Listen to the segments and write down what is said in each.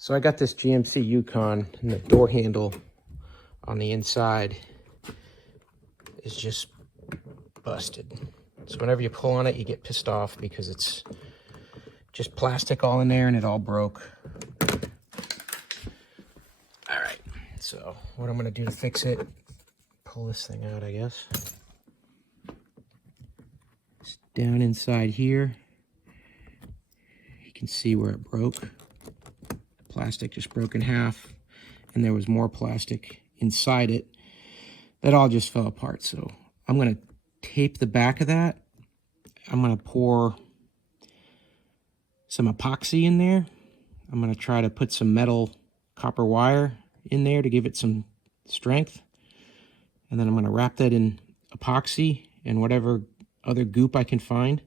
So I got this GMC Yukon, and the door handle on the inside is just busted. So whenever you pull on it, you get pissed off because it's just plastic all in there and it all broke. All right, so what I'm gonna do to fix it, pull this thing out, I guess. It's down inside here. You can see where it broke. Plastic just broke in half, and there was more plastic inside it that all just fell apart. So I'm going to tape the back of that. I'm going to pour some epoxy in there. I'm going to try to put some metal copper wire in there to give it some strength. And then I'm going to wrap that in epoxy and whatever other goop I can find,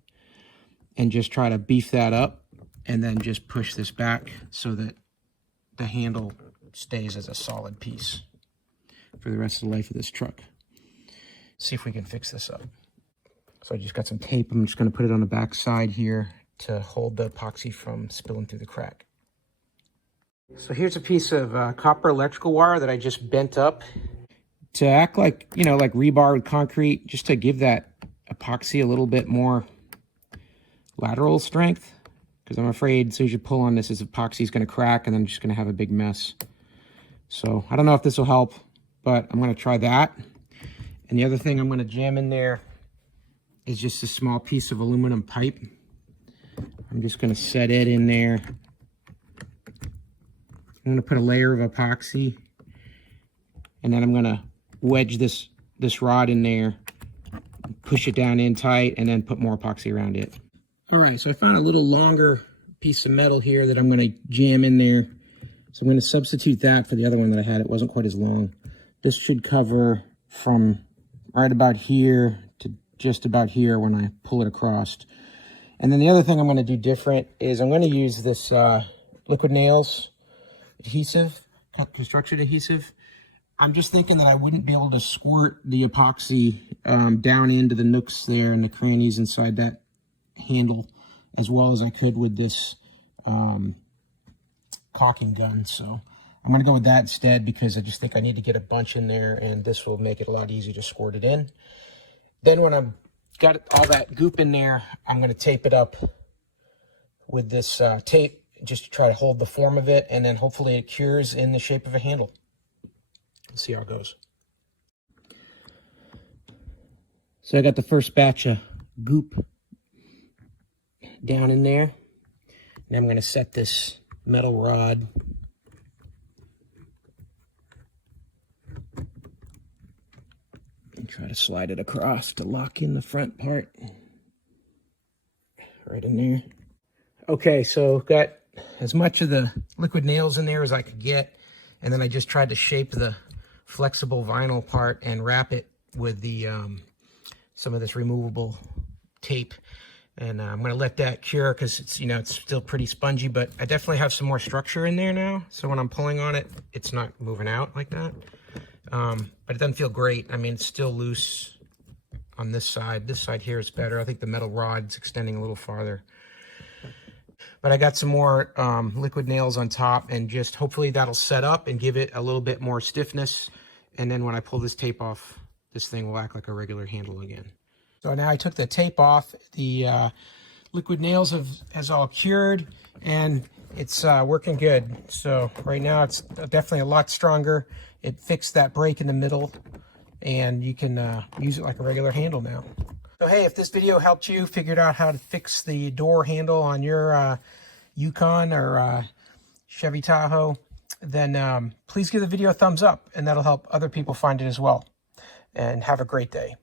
and just try to beef that up, and then just push this back so that the handle stays as a solid piece for the rest of the life of this truck. See if we can fix this up. So I just got some tape. I'm just going to put it on the back side here to hold the epoxy from spilling through the crack. So here's a piece of copper electrical wire that I just bent up to act like, you know, like rebar with concrete, just to give that epoxy a little bit more lateral strength. Because I'm afraid as soon as you pull on this, epoxy is going to crack, and then I'm just going to have a big mess. So I don't know if this will help, but I'm going to try that. And the other thing I'm going to jam in there is just a small piece of aluminum pipe. I'm just going to set it in there. I'm going to put a layer of epoxy, and then I'm going to wedge this rod in there, push it down in tight, and then put more epoxy around it. All right, so I found a little longer piece of metal here that I'm going to jam in there. So I'm going to substitute that for the other one that I had. It wasn't quite as long. This should cover from right about here to just about here when I pull it across. And then the other thing I'm going to do different is I'm going to use this liquid nails adhesive, construction adhesive. I'm just thinking that I wouldn't be able to squirt the epoxy down into the nooks there and the crannies inside that handle as well as I could with this caulking gun. So I'm going to go with that instead, because I just think I need to get a bunch in there, and this will make it a lot easier to squirt it in. Then when I've got all that goop in there, I'm going to tape it up with this tape just to try to hold the form of it, and then hopefully it cures in the shape of a handle. Let's see how it goes. So I got the first batch of goop down in there, and I'm going to set this metal rod and try to slide it across to lock in the front part right in there. Okay, so got as much of the liquid nails in there as I could get, and then I just tried to shape the flexible vinyl part and wrap it with the some of this removable tape. And I'm going to let that cure because it's, you know, it's still pretty spongy, but I definitely have some more structure in there now. So when I'm pulling on it, it's not moving out like that. But it doesn't feel great. I mean, it's still loose on this side. This side here is better. I think the metal rod's extending a little farther. But I got some more liquid nails on top, and just hopefully that'll set up and give it a little bit more stiffness. And then when I pull this tape off, this thing will act like a regular handle again. So now I took the tape off, the liquid nails has all cured, and it's working good. So right now it's definitely a lot stronger. It fixed that break in the middle, and you can use it like a regular handle now. So hey, if this video helped you figure out how to fix the door handle on your Yukon or Chevy Tahoe, then please give the video a thumbs up, and that'll help other people find it as well. And have a great day.